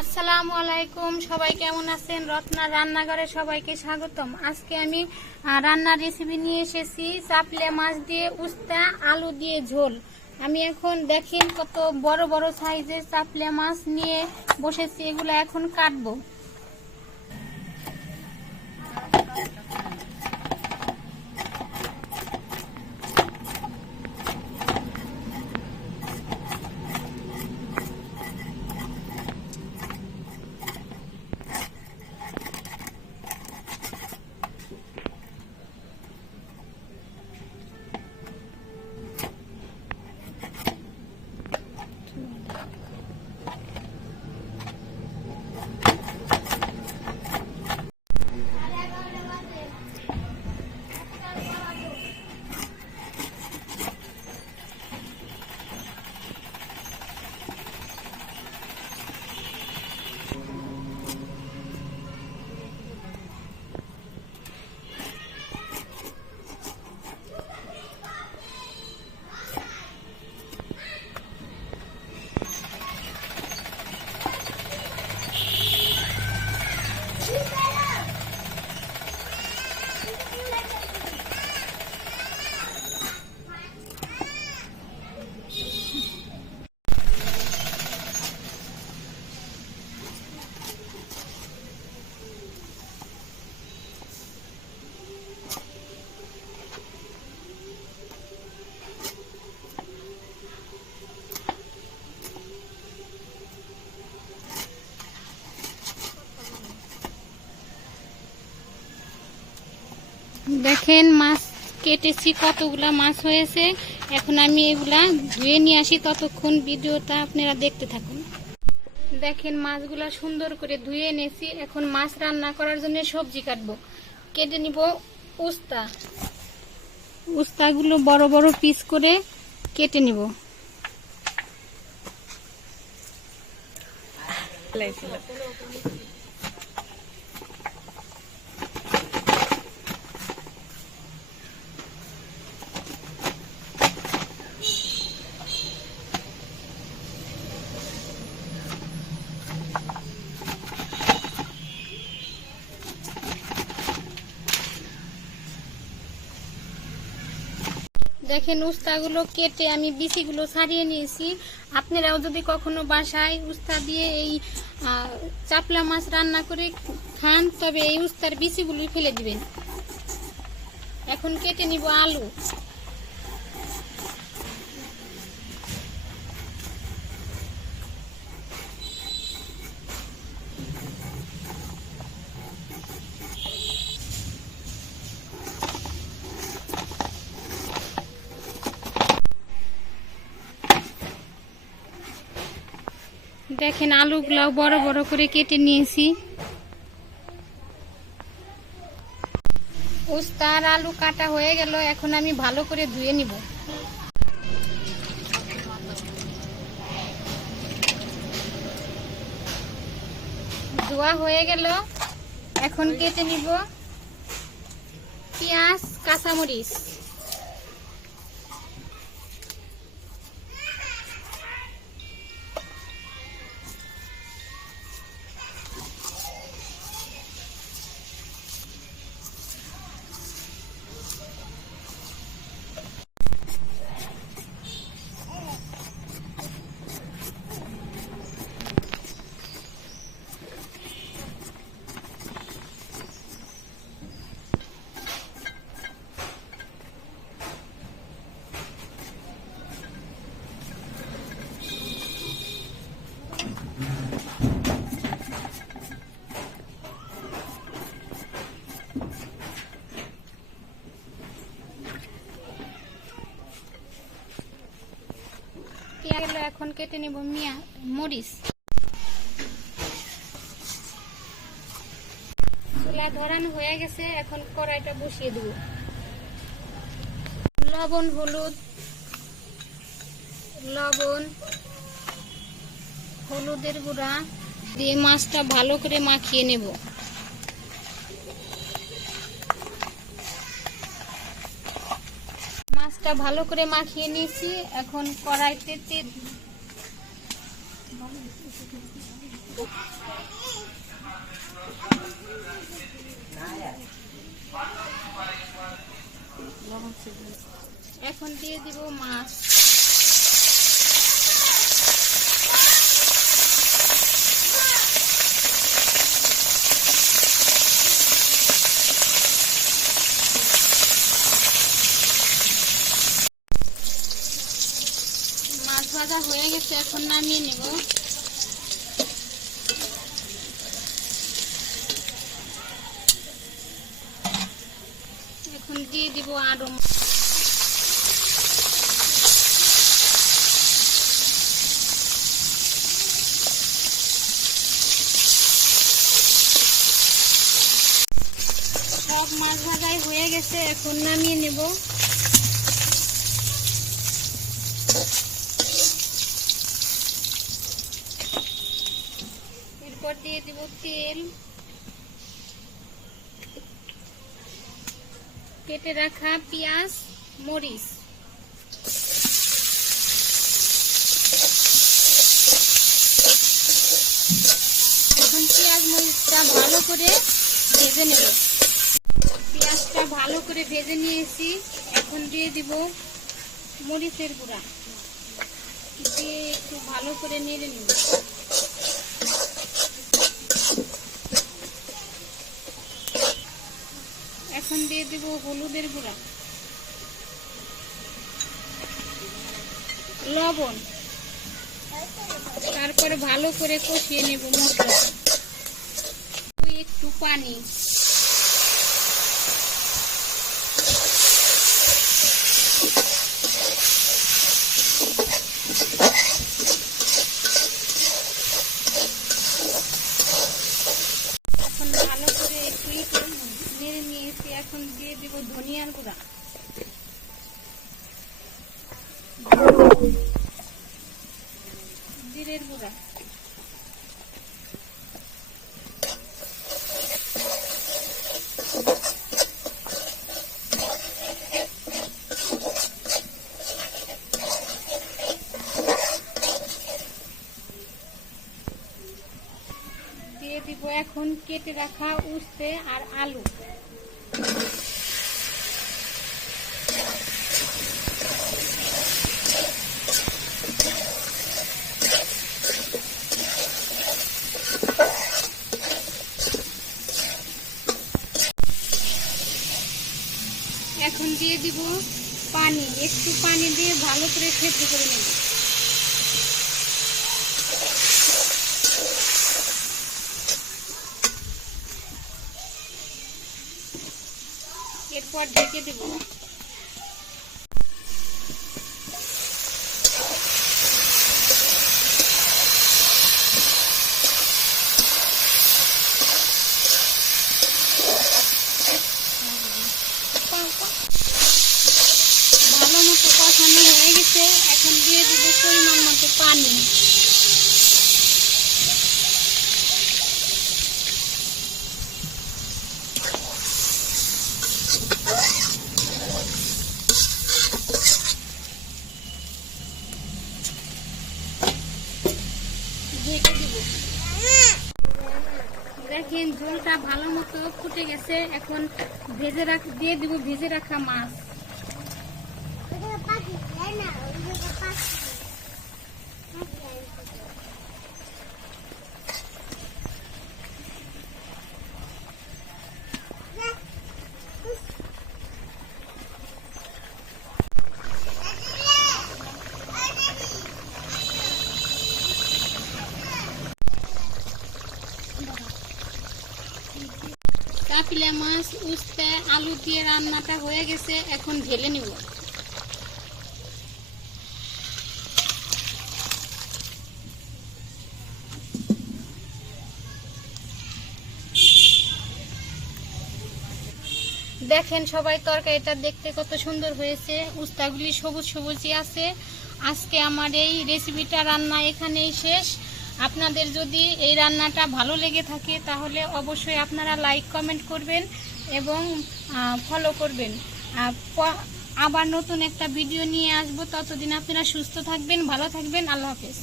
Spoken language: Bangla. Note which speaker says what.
Speaker 1: আসসালামু আলাইকুম, সবাই কেমন আছেন? রত্না রান্নাঘরে সবাইকে স্বাগতম। আজকে আমি রান্নার রেসিপি নিয়ে এসেছি। চাপলে মাছ দিয়ে উস্তা, আলু দিয়ে ঝোল। আমি এখন দেখেন কত বড় বড় সাইজের চাপলে মাছ নিয়ে বসেছি। এগুলো এখন কাটবো। দেখেন মাছ কেটেছি, কতগুলা মাছ হয়েছে। এখন আমি এগুলা ধুয়ে নিয়ে আসি ততক্ষণ ভিডিওটা আপনারা দেখতে থাকুন। দেখেন মাছগুলা সুন্দর করে ধুয়ে এনেছি এখন মাছ রান্না করার জন্য সবজি কাটবো। কেটে নিব উস্তা। উস্তাগুলো বড় বড় পিস করে কেটে নিব। দেখেন উস্তাগুলো কেটে আমি বিচিগুলো ছাড়িয়ে নিয়েছি। আপনারাও যদি কখনো বাসায় উস্তা দিয়ে এই চাপলা মাছ রান্না করে খান, তবে এই উস্তার বিচিগুলো ফেলে দিবেন। এখন কেটে নিব আলু। দেখেন আলুগুলাও বড় বড় করে কেটে নিয়েছি। উস্তার আলু কাটা হয়ে গেল, এখন আমি ভালো করে ধুয়ে নিব। ধোয়া হয়ে গেল, এখন কেটে নিব। পেঁয়াজ, কাঁচামরিচ। পেঁয়াজ এখন কেটে নেব মিয়া, মরিচ। চুলা ধরানো হয়ে গেছে, এখন কড়াইটা বসিয়ে দেব। লবণ, হলুদ। লবণ, হলুদের গুঁড়া দিয়ে মাছটা ভালো করে মাখিয়ে নেব। মাছটা ভালো করে মাখিয়ে নিয়েছি। এখন কড়াইতে তেল এখন দিয়ে দিব মাছ ভাজা হয়ে গেছে এখন নামিয়ে নেব। এখন দিয়ে দিব আরও। সব মাছ ভাজাই হয়ে গেছে, এখন নামিয়ে নেব এরপর দিয়ে দিব তেল। কেটে রাখা পেঁয়াজ, মরিচ। এখন পেঁয়াজ, মরিচটা ভালো করে ভেজে নেব। পেঁয়াজটা ভালো করে ভেজে নিয়েছি। এখন দিয়ে দিব মরিচের গুঁড়া। দিয়ে একটু ভালো করে নেড়ে নেব। এখন দিয়ে দিব হলুদের গুঁড়া। লবণ। তারপরে ভালো করে কষিয়ে নেব মশলা একটু পানি এখন ভালো করে একটু ই করে নেড়ে নিয়েছি এখন দিয়ে দিব ধনিয়ার গুঁড়া দিয়ে দিব এখন কেটে রাখা উস্তে আর আলু। এখন দিয়ে দিব পানি। একটু পানি দিয়ে ভালো করে সেদ্ধ করে নেব। এরপর ঢেকে দেব ভালো মতো কষানো হয়ে গেছে এখন দিয়ে দেব পরিমাণ মতো পানি দেখেন ঝোলটা ভালো মতো ফুটে গেছে। এখন ভেজে রাখ দিয়ে দিব ভেজে রাখা মাছ। কাপিলা মাছ, উস্তে, আলু দিয়ে রান্নাটা হয়ে গেছে, এখন ঢেলে নিব। দেখেন সবাই, তরকারিটা দেখতে কত সুন্দর হয়েছে। উস্তাগুলি সবুজ সবুজই আছে। আজকে আমার এই রেসিপিটা রান্না এখানেই শেষ। আপনাদের যদি এই রান্নাটা ভালো লেগে থাকে, তাহলে অবশ্যই আপনারা লাইক কমেন্ট করবেন এবং ফলো করবেন। আবার নতুন একটা ভিডিও নিয়ে আসব। ততদিন আপনারা সুস্থ থাকবেন, ভালো থাকবেন। আল্লাহ হাফেজ।